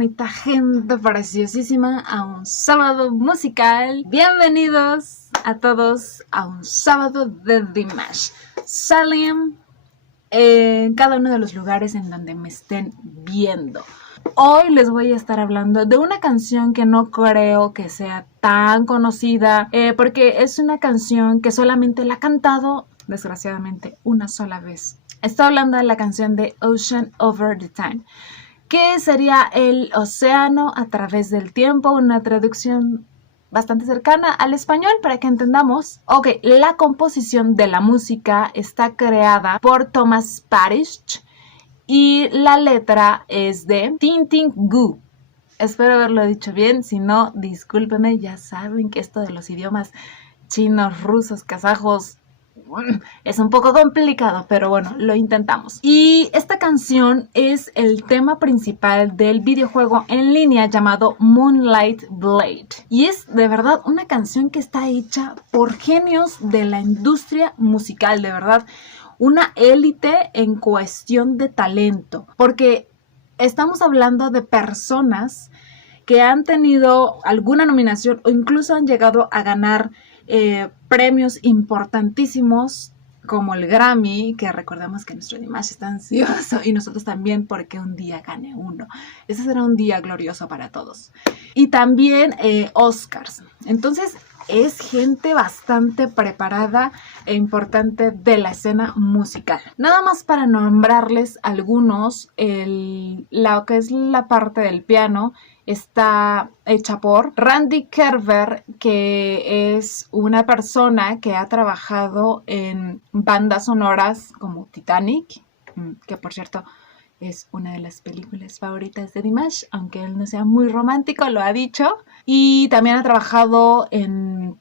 bonita gente preciosísima a un sábado musical. Bienvenidos a todos a un sábado de Dimash. Salim en cada uno de los lugares en donde me estén viendo. Hoy les voy a estar hablando de una canción que no creo que sea tan conocida, porque es una canción que solamente la ha cantado, desgraciadamente, una sola vez. Estoy hablando de la canción de Ocean Over the Time, que sería el océano a través del tiempo, una traducción bastante cercana al español para que entendamos. Ok, la composición de la música está creada por Thomas Parish y la letra es de Tintin Gu. Espero haberlo dicho bien, si no, discúlpenme, ya saben que esto de los idiomas chinos, rusos, kazajos es un poco complicado, pero bueno, lo intentamos. Y esta canción es el tema principal del videojuego en línea llamado Moonlight Blade. Y es de verdad una canción que está hecha por genios de la industria musical, de verdad. Una élite en cuestión de talento, porque estamos hablando de personas que han tenido alguna nominación o incluso han llegado a ganar premios importantísimos como el Grammy, que recordemos que nuestro Dimash está ansioso y nosotros también porque un día gane uno. Ese será un día glorioso para todos. Y también Oscars. Entonces es gente bastante preparada e importante de la escena musical. Nada más para nombrarles algunos, lo que es la parte del piano está hecha por Randy Kerber, que es una persona que ha trabajado en bandas sonoras como Titanic, que por cierto es una de las películas favoritas de Dimash, aunque él no sea muy romántico, lo ha dicho. Y también ha trabajado en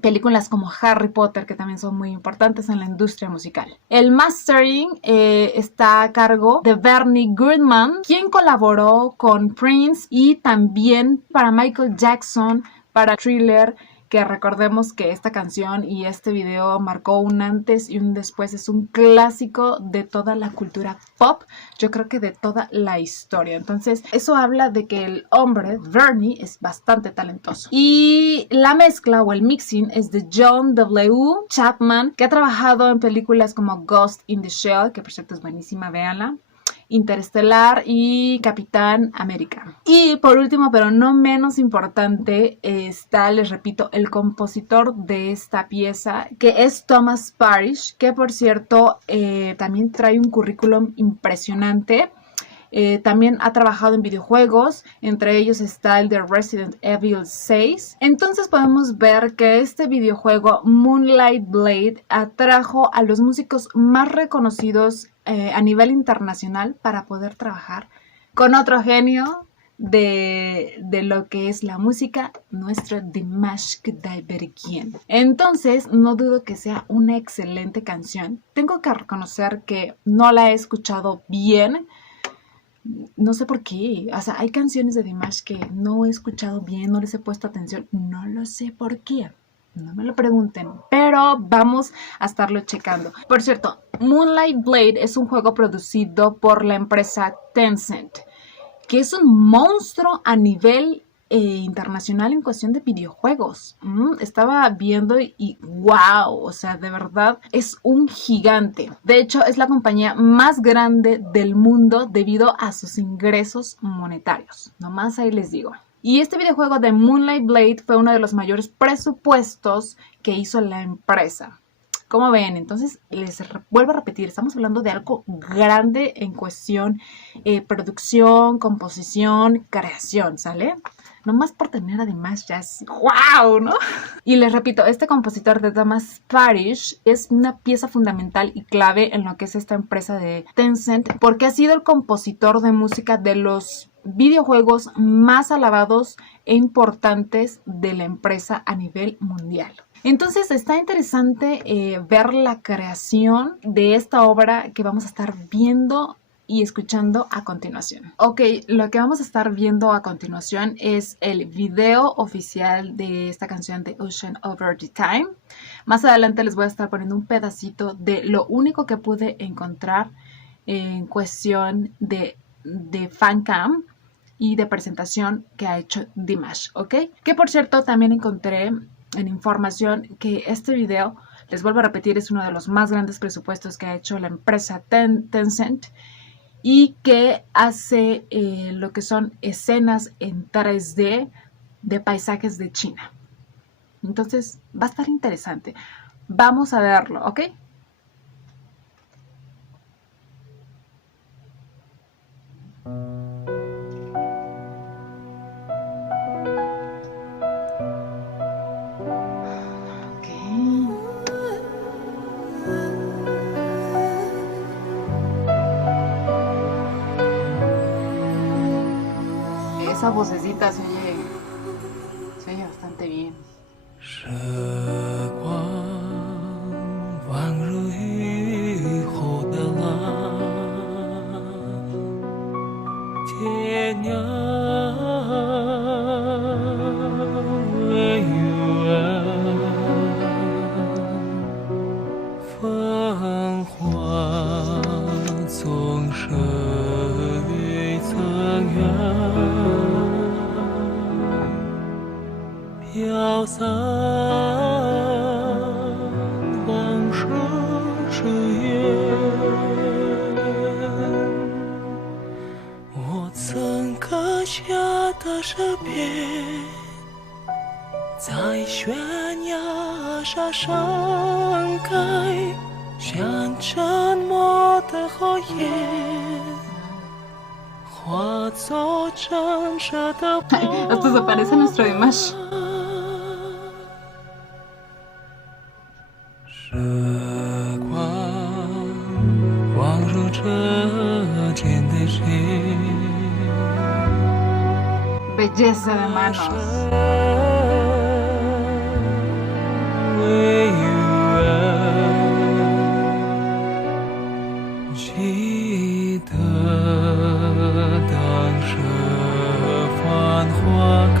películas como Harry Potter, que también son muy importantes en la industria musical. El mastering está a cargo de Bernie Goodman, quien colaboró con Prince y también para Michael Jackson, para Thriller, que recordemos que esta canción y este video marcó un antes y un después. Es un clásico de toda la cultura pop, yo creo que de toda la historia. Entonces eso habla de que el hombre, Bernie, es bastante talentoso. Y la mezcla o el mixing es de John W. Chapman, que ha trabajado en películas como Ghost in the Shell, que por cierto es buenísima, véanla, Interestelar y Capitán América. Y por último, pero no menos importante, está, les repito, el compositor de esta pieza, que es Thomas Parish, que por cierto también trae un currículum impresionante. También ha trabajado en videojuegos, entre ellos está el de Resident Evil 6. Entonces podemos ver que este videojuego Moonlight Blade atrajo a los músicos más reconocidos a nivel internacional para poder trabajar con otro genio de lo que es la música, nuestro Dimash Kudaibergen. Entonces no dudo que sea una excelente canción. Tengo que reconocer que no la he escuchado bien. No sé por qué, o sea, hay canciones de Dimash que no he escuchado bien, no les he puesto atención, no lo sé por qué, no me lo pregunten, pero vamos a estarlo checando. Por cierto, Moonlight Blade es un juego producido por la empresa Tencent, que es un monstruo a nivel internacional en cuestión de videojuegos. Estaba viendo y wow, o sea, de verdad es un gigante. De hecho, es la compañía más grande del mundo debido a sus ingresos monetarios. Nomás ahí les digo. Y este videojuego de Moonlight Blade fue uno de los mayores presupuestos que hizo la empresa. ¿Cómo ven? Entonces, les vuelvo a repetir, estamos hablando de algo grande en cuestión producción, composición, creación, ¿sale? Nomás por tener además ya es ¡wow!, ¿no? Y les repito, este compositor de Thomas Parish es una pieza fundamental y clave en lo que es esta empresa de Tencent, porque ha sido el compositor de música de los videojuegos más alabados e importantes de la empresa a nivel mundial. Entonces está interesante ver la creación de esta obra que vamos a estar viendo y escuchando a continuación. Ok, lo que vamos a estar viendo a continuación es el video oficial de esta canción de Ocean Over the Time. Más adelante les voy a estar poniendo un pedacito de lo único que pude encontrar en cuestión de fancam y de presentación que ha hecho Dimash, ¿ok? Que por cierto también encontré en información que este video, les vuelvo a repetir, es uno de los más grandes presupuestos que ha hecho la empresa Tencent y que hace lo que son escenas en 3D de paisajes de China. Entonces va a estar interesante. Vamos a verlo, ¿ok? Esa vocecita se oye bastante bien. 时光宛如雨后的浪，天涯未远，繁华总是未曾远。 飘散往事之烟，我曾刻下的诗篇，在悬崖沙盛开，像沉默的火焰，化作震慑的波。Esto se parece a nuestro Dimash. 时光忘入这间的谁 Belleza de manos. 未远，记得当时繁花开。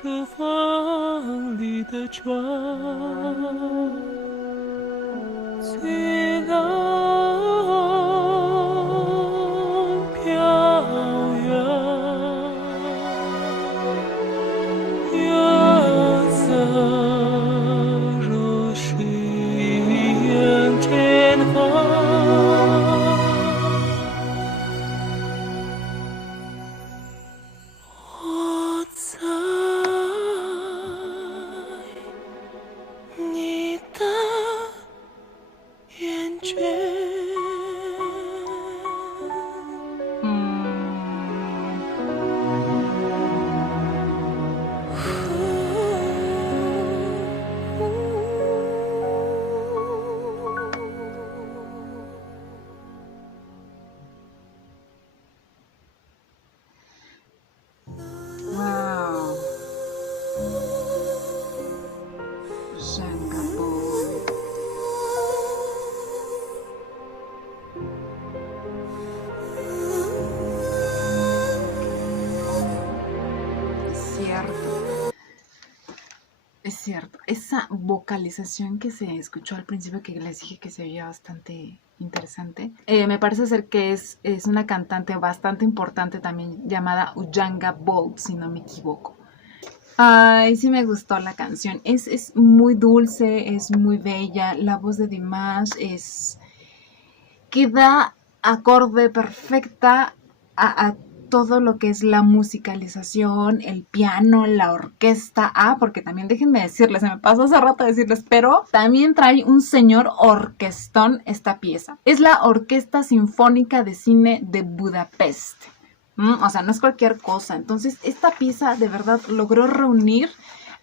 是风里的船，虽然飘远，月色如诗眼前方。 你的眼睛。cierto. Esa vocalización que se escuchó al principio, que les dije que se veía bastante interesante, me parece ser que es una cantante bastante importante también llamada Ujanga Bolt, si no me equivoco. Ay, sí me gustó la canción. Es muy dulce, es muy bella. La voz de Dimash queda acorde perfecta a todo lo que es la musicalización, el piano, la orquesta. Porque también déjenme decirles, se me pasó hace rato decirles, pero también trae un señor orquestón esta pieza. Es la Orquesta Sinfónica de Cine de Budapest. O sea, no es cualquier cosa. Entonces, esta pieza de verdad logró reunir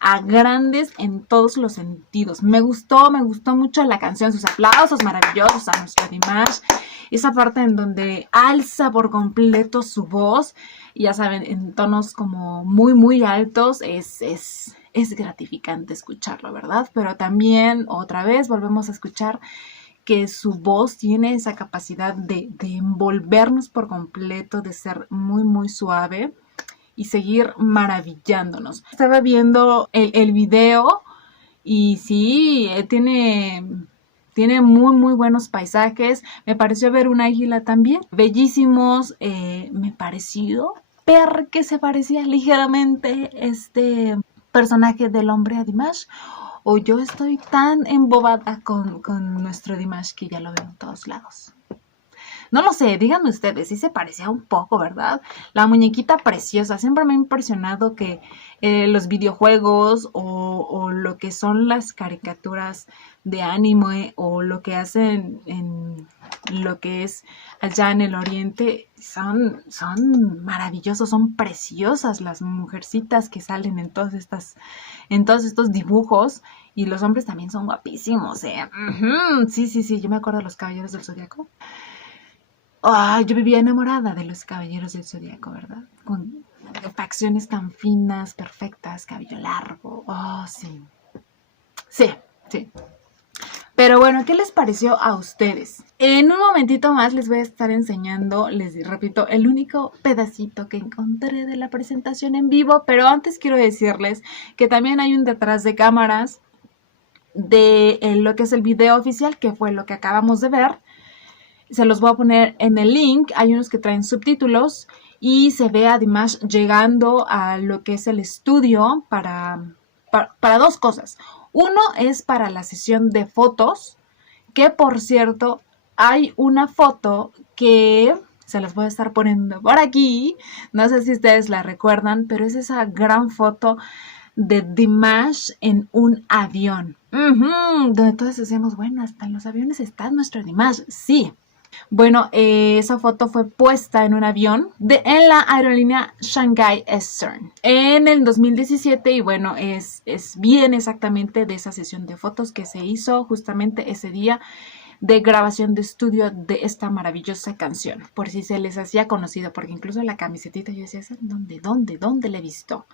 a grandes en todos los sentidos. Me gustó mucho la canción, sus aplausos maravillosos a nuestro Dimash. Esa parte en donde alza por completo su voz, ya saben, en tonos como muy, muy altos, es gratificante escucharlo, ¿verdad? Pero también, otra vez, volvemos a escuchar que su voz tiene esa capacidad de envolvernos por completo, de ser muy, muy suave y seguir maravillándonos. Estaba viendo el video y sí, tiene muy, muy buenos paisajes. Me pareció ver un águila también. Bellísimos. Me pareció ver que se parecía ligeramente este personaje del hombre a Dimash. O yo estoy tan embobada con nuestro Dimash que ya lo veo en todos lados. No lo sé, díganme ustedes, sí se parecía un poco, ¿verdad? La muñequita preciosa, siempre me ha impresionado que los videojuegos o lo que son las caricaturas de anime o lo que hacen en lo que es allá en el oriente son maravillosos, son preciosas las mujercitas que salen en todos estos dibujos, y los hombres también son guapísimos, ¿eh? Sí, yo me acuerdo de los Caballeros del Zodiaco. Yo vivía enamorada de los Caballeros del Zodiaco, ¿verdad? Con facciones tan finas, perfectas, cabello largo. Sí. Pero bueno, ¿qué les pareció a ustedes? En un momentito más les voy a estar enseñando, les repito, el único pedacito que encontré de la presentación en vivo, pero antes quiero decirles que también hay un detrás de cámaras de lo que es el video oficial, que fue lo que acabamos de ver. Se los voy a poner en el link. Hay unos que traen subtítulos y se ve a Dimash llegando a lo que es el estudio para dos cosas. Uno es para la sesión de fotos, que por cierto hay una foto que se las voy a estar poniendo por aquí. No sé si ustedes la recuerdan, pero es esa gran foto de Dimash en un avión. Donde todos decimos, bueno, hasta en los aviones está nuestro Dimash. Sí. Bueno, esa foto fue puesta en un avión en la aerolínea Shanghai Eastern en el 2017, y bueno, es bien exactamente de esa sesión de fotos que se hizo justamente ese día de grabación de estudio de esta maravillosa canción, por si se les hacía conocido, porque incluso la camisetita yo decía, ¿dónde la he visto?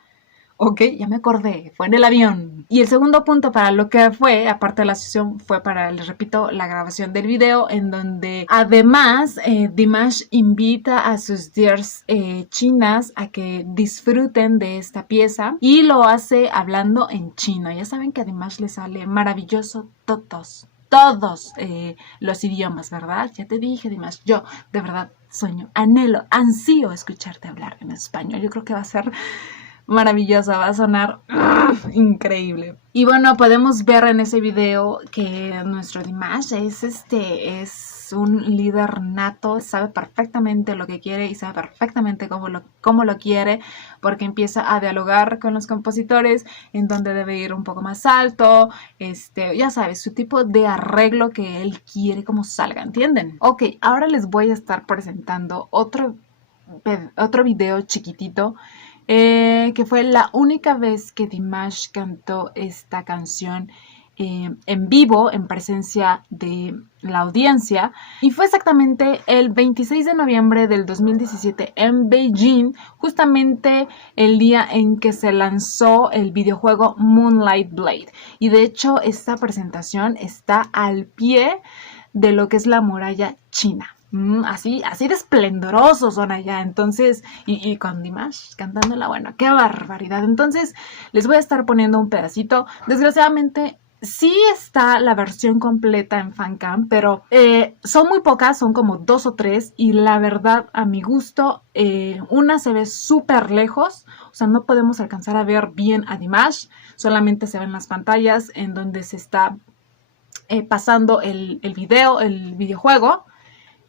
Ok, ya me acordé, fue en el avión. Y el segundo punto para lo que fue, aparte de la sesión, fue para, les repito, la grabación del video, en donde además Dimash invita a sus dears chinas a que disfruten de esta pieza, y lo hace hablando en chino. Ya saben que a Dimash le sale maravilloso todos los idiomas, ¿verdad? Ya te dije, Dimash, yo de verdad ansío escucharte hablar en español. Yo creo que va a ser maravillosa, va a sonar increíble. Y bueno, podemos ver en ese video que nuestro Dimash es un líder nato, sabe perfectamente lo que quiere y sabe perfectamente cómo lo quiere, porque empieza a dialogar con los compositores en donde debe ir un poco más alto, ya sabes, su tipo de arreglo que él quiere como salga, ¿entienden? Ok, ahora les voy a estar presentando otro video chiquitito, que fue la única vez que Dimash cantó esta canción en vivo, en presencia de la audiencia, y fue exactamente el 26 de noviembre del 2017 en Beijing, justamente el día en que se lanzó el videojuego Moonlight Blade. Y de hecho esta presentación está al pie de lo que es la muralla china. así de esplendorosos son allá. Entonces, y con Dimash cantándola, bueno, qué barbaridad. Entonces, les voy a estar poniendo un pedacito. Desgraciadamente, sí está la versión completa en Fancam, pero son muy pocas, son como 2 o 3, y la verdad, a mi gusto, una se ve súper lejos, o sea, no podemos alcanzar a ver bien a Dimash, solamente se ven las pantallas en donde se está pasando el videojuego,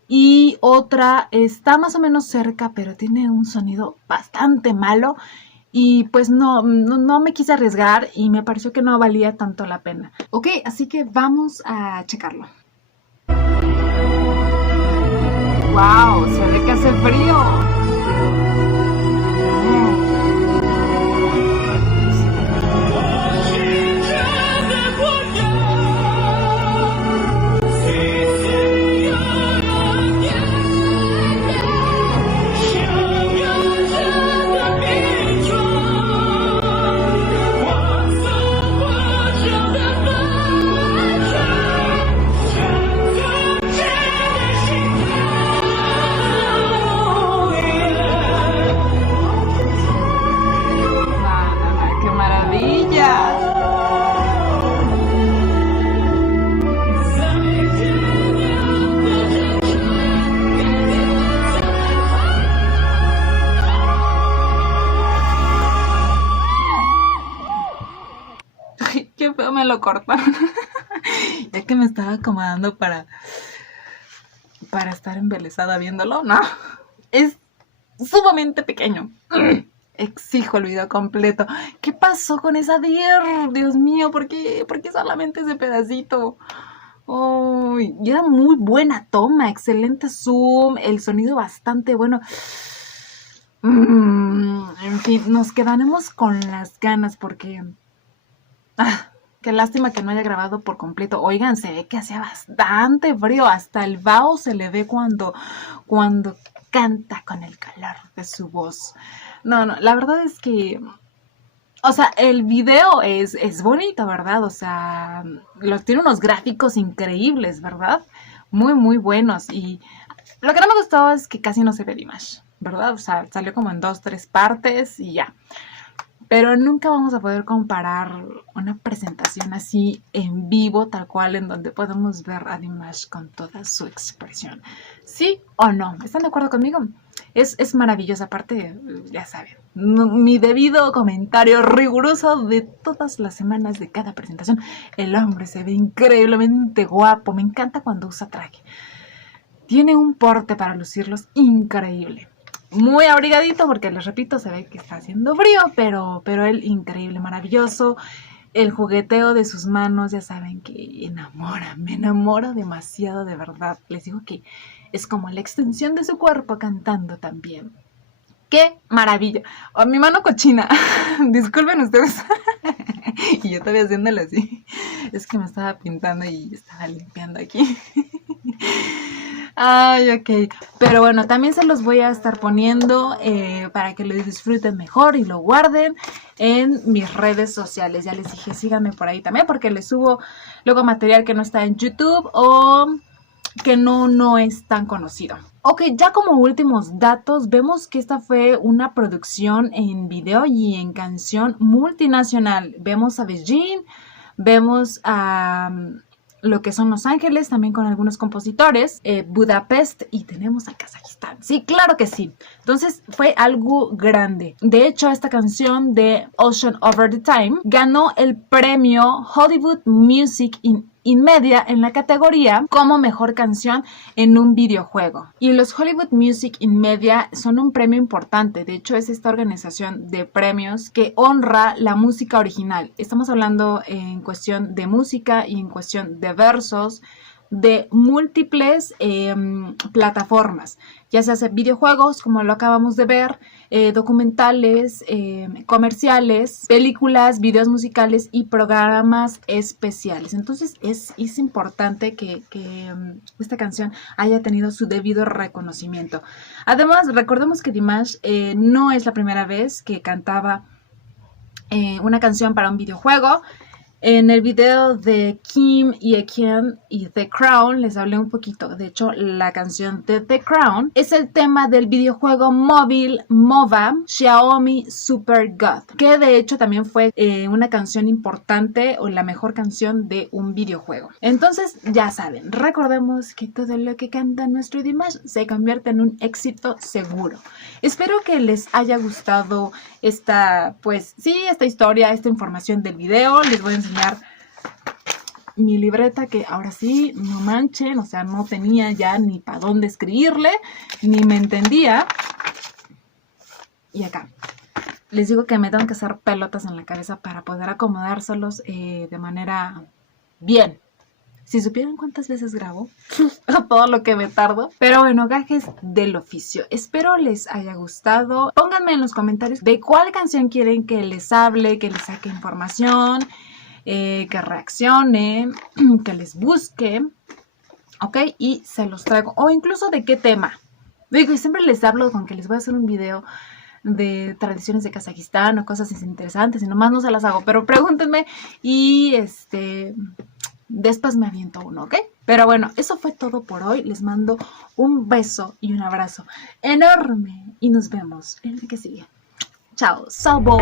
y otra está más o menos cerca, pero tiene un sonido bastante malo. Y pues no me quise arriesgar y me pareció que no valía tanto la pena. Ok, así que vamos a checarlo. ¡Wow! Se ve que hace frío. ¡Qué maravilla! Ay, qué feo me lo cortaron. Ya que me estaba acomodando para estar embelesada viéndolo, no. Es sumamente pequeño. Exijo el video completo. ¿Qué pasó con esa deer? Dios mío, ¿por qué solamente ese pedacito? Oh, y era muy buena toma, excelente zoom, el sonido bastante bueno. En fin, nos quedaremos con las ganas porque... qué lástima que no haya grabado por completo. Oigan, se ve que hacía bastante frío. Hasta el vaho se le ve cuando canta con el calor de su voz. No, la verdad es que... O sea, el video es bonito, ¿verdad? O sea, tiene unos gráficos increíbles, ¿verdad? Muy, muy buenos. Y lo que no me gustó es que casi no se ve Dimash, ¿verdad? O sea, salió como en 2, 3 partes y ya. Pero nunca vamos a poder comparar una presentación así en vivo, tal cual, en donde podemos ver a Dimash con toda su expresión. ¿Sí o no? ¿Están de acuerdo conmigo? Es maravillosa. Aparte, ya saben, mi debido comentario riguroso de todas las semanas de cada presentación. El hombre se ve increíblemente guapo. Me encanta cuando usa traje. Tiene un porte para lucirlos increíble. Muy abrigadito porque, les repito, se ve que está haciendo frío, pero él increíble, maravilloso. El jugueteo de sus manos, ya saben que me enamora demasiado, de verdad. Les digo que es como la extensión de su cuerpo cantando también. ¡Qué maravilla! Oh, mi mano cochina. Disculpen ustedes. Y yo todavía haciéndolo así. Es que me estaba pintando y estaba limpiando aquí. Ay, ok. Pero bueno, también se los voy a estar poniendo para que lo disfruten mejor y lo guarden en mis redes sociales. Ya les dije, síganme por ahí también porque les subo luego material que no está en YouTube o que no es tan conocido. Ok, ya como últimos datos, vemos que esta fue una producción en video y en canción multinacional. Vemos a Beijing, vemos a... lo que son Los Ángeles, también con algunos compositores, Budapest y tenemos a Kazajistán. Sí, claro que sí. Entonces fue algo grande. De hecho, esta canción de Ocean Over the Time ganó el premio Hollywood Music in Media en la categoría como mejor canción en un videojuego. Y los Hollywood Music in Media son un premio importante. De hecho, es esta organización de premios que honra la música original. Estamos hablando en cuestión de música y en cuestión de versos de múltiples plataformas, ya sea videojuegos, como lo acabamos de ver, documentales, comerciales, películas, videos musicales y programas especiales. Entonces es importante que esta canción haya tenido su debido reconocimiento. Además, recordemos que Dimash no es la primera vez que cantaba una canción para un videojuego. En el video de Kim Ye-kien y The Crown les hablé un poquito. De hecho, la canción de The Crown es el tema del videojuego móvil MOBA Xiaomi Super God, que de hecho también fue una canción importante o la mejor canción de un videojuego. Entonces, ya saben, recordemos que todo lo que canta nuestro Dimash se convierte en un éxito seguro. Espero que les haya gustado esta historia, esta información del video. Les voy a enseñar mi libreta, que ahora sí, no manchen, o sea, no tenía ya ni para dónde escribirle, ni me entendía. Y acá, les digo que me tengo que hacer pelotas en la cabeza para poder acomodárselos de manera bien. Si supieran cuántas veces grabo, todo lo que me tardo. Pero bueno, gajes del oficio. Espero les haya gustado. Pónganme en los comentarios de cuál canción quieren que les hable, que les saque información, que reaccione, que les busque, ¿ok? Y se los traigo. O incluso de qué tema. Digo, y siempre les hablo con que les voy a hacer un video de tradiciones de Kazajistán o cosas interesantes y nomás no se las hago. Pero pregúntenme y después me aviento uno, ¿ok? Pero bueno, eso fue todo por hoy. Les mando un beso y un abrazo enorme y nos vemos en el que sigue. Chao, Sabo.